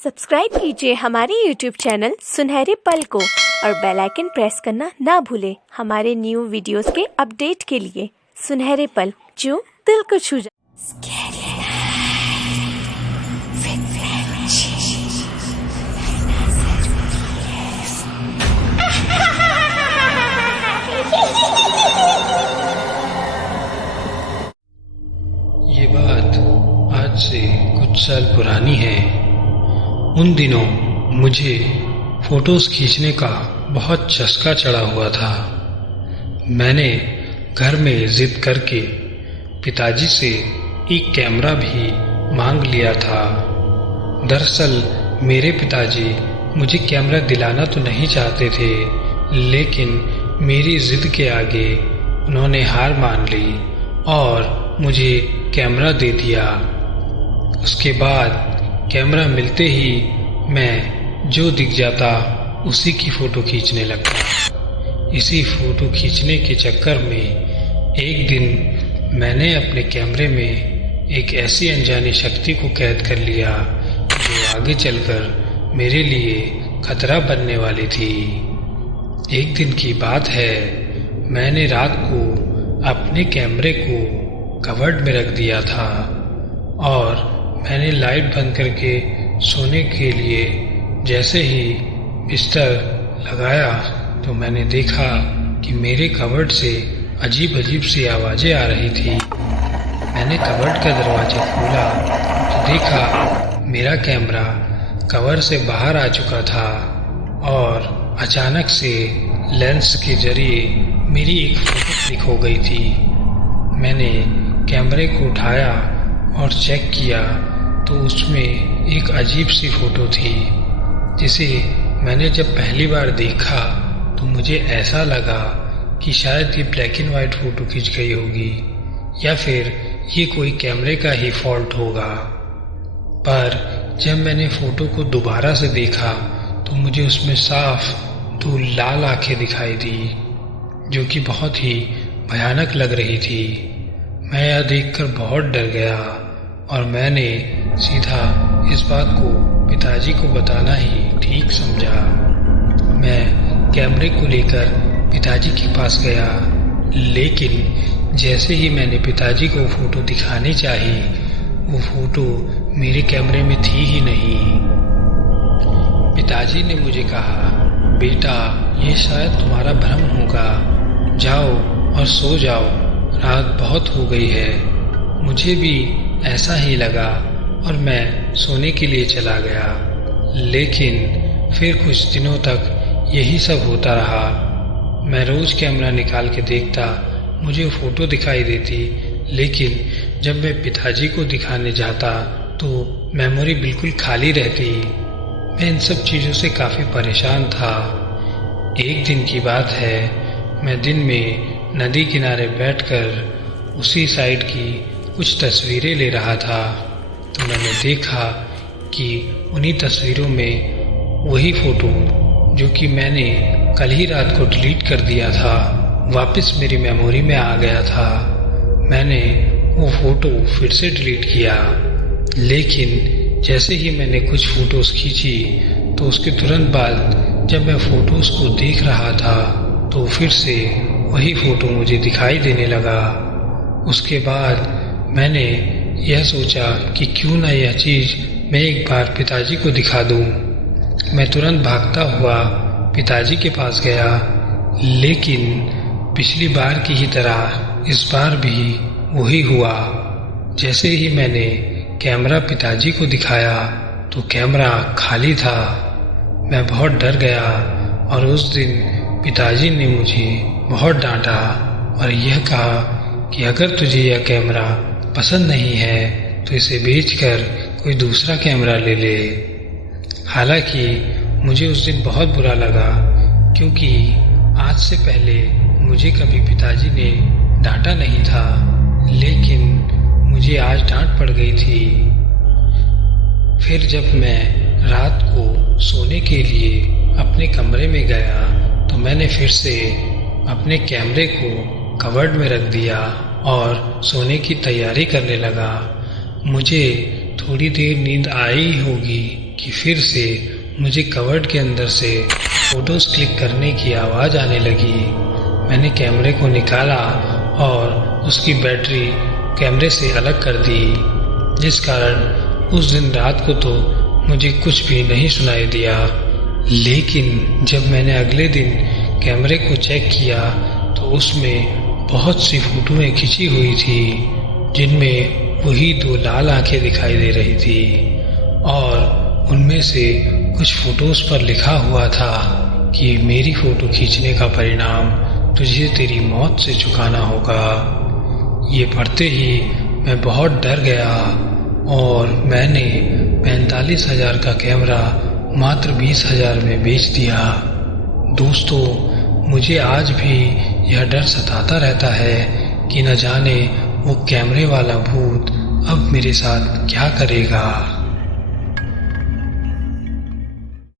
Subscribe कीजिए हमारे YouTube channel सुनहरे पल को और बेल आइकन प्रेस करना ना भूलें हमारे न्यू वीडियोस के अपडेट के लिए। सुनहरे पल, जो दिल को छू जाए। ये बात आज से कुछ साल पुरानी है। उन दिनों मुझे फोटोज खींचने का बहुत चस्का चढ़ा हुआ था। मैंने घर में जिद करके पिताजी से एक कैमरा भी मांग लिया था। दरअसल मेरे पिताजी मुझे कैमरा दिलाना तो नहीं चाहते थे, लेकिन मेरी जिद के आगे उन्होंने हार मान ली और मुझे कैमरा दे दिया। उसके बाद कैमरा मिलते ही मैं जो दिख जाता उसी की फ़ोटो खींचने लगता। इसी फ़ोटो खींचने के चक्कर में एक दिन मैंने अपने कैमरे में एक ऐसी अनजानी शक्ति को कैद कर लिया जो आगे चलकर मेरे लिए खतरा बनने वाली थी। एक दिन की बात है, मैंने रात को अपने कैमरे को कवर्ड में रख दिया था और मैंने लाइट बंद करके सोने के लिए जैसे ही बिस्तर लगाया तो मैंने देखा कि मेरे कवर्ड से अजीब अजीब सी आवाज़ें आ रही थी। मैंने कवर्ड का दरवाज़ा खोला तो देखा मेरा कैमरा कवर से बाहर आ चुका था और अचानक से लेंस के जरिए मेरी एक फ़ोटो क्लिक हो गई थी। मैंने कैमरे को उठाया और चेक किया तो उसमें एक अजीब सी फ़ोटो थी जिसे मैंने जब पहली बार देखा तो मुझे ऐसा लगा कि शायद ये ब्लैक एंड वाइट फ़ोटो खींच गई होगी या फिर ये कोई कैमरे का ही फॉल्ट होगा। पर जब मैंने फ़ोटो को दोबारा से देखा तो मुझे उसमें साफ दो लाल आंखें दिखाई दी जो कि बहुत ही भयानक लग रही थी। मैं यह देखकर बहुत डर गया और मैंने सीधा इस बात को पिताजी को बताना ही ठीक समझा। मैं कैमरे को लेकर पिताजी के पास गया, लेकिन जैसे ही मैंने पिताजी को फ़ोटो दिखानी चाही, वो फ़ोटो मेरे कैमरे में थी ही नहीं। पिताजी ने मुझे कहा, बेटा ये शायद तुम्हारा भ्रम होगा, जाओ और सो जाओ, रात बहुत हो गई है। मुझे भी ऐसा ही लगा और मैं सोने के लिए चला गया, लेकिन फिर कुछ दिनों तक यही सब होता रहा। मैं रोज़ कैमरा निकाल के देखता, मुझे फ़ोटो दिखाई देती, लेकिन जब मैं पिताजी को दिखाने जाता तो मेमोरी बिल्कुल खाली रहती। मैं इन सब चीज़ों से काफ़ी परेशान था। एक दिन की बात है, मैं दिन में नदी किनारे बैठकर उसी साइड की कुछ तस्वीरें ले रहा था तो मैंने देखा कि उन्हीं तस्वीरों में वही फ़ोटो जो कि मैंने कल ही रात को डिलीट कर दिया था वापस मेरी मेमोरी में आ गया था। मैंने वो फ़ोटो फिर से डिलीट किया, लेकिन जैसे ही मैंने कुछ फ़ोटोज़ खींची तो उसके तुरंत बाद जब मैं फ़ोटोज़ को देख रहा था तो फिर से वही फ़ोटो मुझे दिखाई देने लगा। उसके बाद मैंने यह सोचा कि क्यों ना यह चीज़ मैं एक बार पिताजी को दिखा दूं। मैं तुरंत भागता हुआ पिताजी के पास गया, लेकिन पिछली बार की ही तरह इस बार भी वही हुआ। जैसे ही मैंने कैमरा पिताजी को दिखाया तो कैमरा खाली था। मैं बहुत डर गया और उस दिन पिताजी ने मुझे बहुत डांटा और यह कहा कि अगर तुझे यह कैमरा पसंद नहीं है तो इसे बेचकर कोई दूसरा कैमरा ले ले। हालांकि मुझे उस दिन बहुत बुरा लगा, क्योंकि आज से पहले मुझे कभी पिताजी ने डांटा नहीं था, लेकिन मुझे आज डांट पड़ गई थी। फिर जब मैं रात को सोने के लिए अपने कमरे में गया तो मैंने फिर से अपने कैमरे को कवर्ड में रख दिया और सोने की तैयारी करने लगा। मुझे थोड़ी देर नींद आई होगी कि फिर से मुझे कवर्ड के अंदर से फ़ोटोज़ क्लिक करने की आवाज़ आने लगी। मैंने कैमरे को निकाला और उसकी बैटरी कैमरे से अलग कर दी, जिस कारण उस दिन रात को तो मुझे कुछ भी नहीं सुनाई दिया। लेकिन जब मैंने अगले दिन कैमरे को चेक किया तो उसमें बहुत सी फ़ोटोएँ खिंची हुई थी, जिनमें वही 2 लाल आंखें दिखाई दे रही थी और उनमें से कुछ फ़ोटोज़ पर लिखा हुआ था कि मेरी फ़ोटो खींचने का परिणाम तुझे तेरी मौत से चुकाना होगा। ये पढ़ते ही मैं बहुत डर गया और मैंने 45,000 का कैमरा मात्र 20,000 में बेच दिया। दोस्तों, मुझे आज भी यह डर सताता रहता है कि न जाने वो कैमरे वाला भूत अब मेरे साथ क्या करेगा।